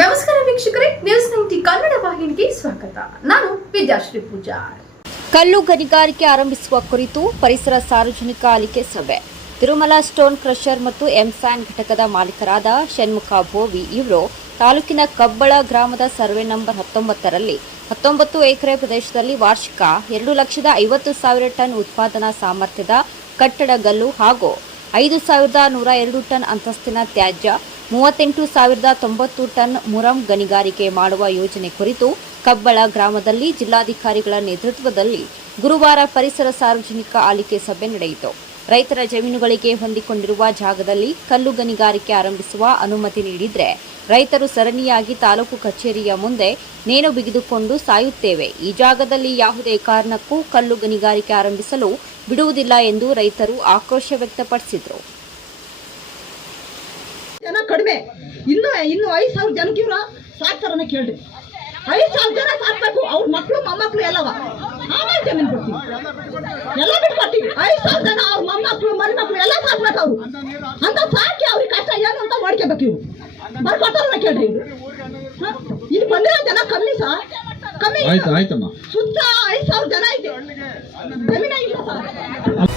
ನಮಸ್ಕಾರ ವೀಕ್ಷಕರೇ, news ninety Kannada ವಾಹಿನಿಗೆ ಸ್ವಾಗತ. ನಾನು ವಿದ್ಯಾಶ್ರೀ ಪೂಜಾ ಕಲ್ಲು ಗಣಿಗಾರಿಕೆ ಆರಂಭಿಸುವ ಕುರಿತು ಪರಿಸರ ಸಾರ್ವಜನಿಕ ಆಲಿಕೆ ಸಭೆ. ತಿರುಮಲ ಸ್ಟೋನ್ ಕ್ರಷರ್ ಮತ್ತು ಎಂಸ್ಯಾನ್ ಘಟಕದ ಮಾಲೀಕರಾದ ಷಣ್ಮುಖ ಭೋವಿ ಇವರು ತಾಲೂಕಿನ ಕಬ್ಬಳ ಗ್ರಾಮದ ಸರ್ವೆ ನಂಬರ್ ಹತ್ತೊಂಬತ್ತರಲ್ಲಿ ಹತ್ತೊಂಬತ್ತು ಎಕರೆ ಪ್ರದೇಶದಲ್ಲಿ ವಾರ್ಷಿಕ ಎರಡು ಲಕ್ಷದ ಐವತ್ತು ಸಾವಿರ ಟನ್ ಉತ್ಪಾದನಾ ಸಾಮರ್ಥ್ಯದ ಕಟ್ಟಡಗಲ್ಲು ಹಾಗೂ ಐದು ಸಾವಿರದ ನೂರ ಎರಡು ಟನ್ ಅಂತಸ್ತಿನ ತ್ಯಾಜ್ಯ ಮೂವತ್ತೆಂಟು ಸಾವಿರದ ತೊಂಬತ್ತು ಟನ್ ಮುರಂ ಗಣಿಗಾರಿಕೆ ಮಾಡುವ ಯೋಜನೆ ಕುರಿತು ಕಬ್ಬಳ ಗ್ರಾಮದಲ್ಲಿ ಜಿಲ್ಲಾಧಿಕಾರಿಗಳ ನೇತೃತ್ವದಲ್ಲಿ ಗುರುವಾರ ಪರಿಸರ ಸಾರ್ವಜನಿಕ ಆಲಿಕೆ ಸಭೆ ನಡೆಯಿತು. ರೈತರ ಜಮೀನುಗಳಿಗೆ ಹೊಂದಿಕೊಂಡಿರುವ ಜಾಗದಲ್ಲಿ ಕಲ್ಲು ಗಣಿಗಾರಿಕೆ ಆರಂಭಿಸುವ ಅನುಮತಿ ನೀಡಿದ್ರೆ ರೈತರು ಸರಣಿಯಾಗಿ ತಾಲೂಕು ಕಚೇರಿಯ ಮುಂದೆ ನೇಣು ಬಿಗಿದುಕೊಂಡು ಸಾಯುತ್ತೇವೆ. ಈ ಜಾಗದಲ್ಲಿ ಯಾವುದೇ ಕಾರಣಕ್ಕೂ ಕಲ್ಲು ಗಣಿಗಾರಿಕೆ ಆರಂಭಿಸಲು ಬಿಡುವುದಿಲ್ಲ ಎಂದು ರೈತರು ಆಕ್ರೋಶ ವ್ಯಕ್ತಪಡಿಸಿದರು. ಜನ ಕಡಿಮೆ. ಇನ್ನು ಇನ್ನು ಐದು ಸಾವಿರ ಜನಕ್ಕೆ ಇವ್ರ ಸಾಕ್ತಾರನ್ನ ಕೇಳ್ರಿ. ಐದು ಸಾವಿರ ಜನ ಸಾಕ್ಬೇಕು ಅವ್ರ ಮಕ್ಕಳು ಮೊಮ್ಮಕ್ಕಳು ಎಲ್ಲವ. ಆಮೇಲೆ ಜಮೀನು ಕೊಡ್ತೀವಿ. ಎಲ್ಲ ಬಿಟ್ಕೊಡ್ತೀವಿ. ಐದು ಸಾವಿರ ಜನ ಅವ್ರ ಮೊಮ್ಮಕ್ಳು ಮರಿ ಮಕ್ಕಳು ಎಲ್ಲ ಸಾಕ್ಬೇಕು ಅವ್ರು. ಅಂತ ಸಾಕಿ ಅವ್ರಿಗೆ ಕಷ್ಟ ಏನು ಅಂತ ಮಾಡ್ಕೋಬೇಕು ಇವ್ರು. ಬರ್ಕೊಟ್ಟಾರನ್ನ ಕೇಳ್ರಿ ಇವ್ರು. ಇಲ್ಲಿ ಬಂದಿರೋ ಜನ ಕಮ್ಮಿ ಸಾ? ಕಮ್ಮಿ ಸುತ್ತ ಐದು ಸಾವಿರ ಜನ ಐತೆ. ಜಮೀನ ಇಲ್ಲ ಸರ್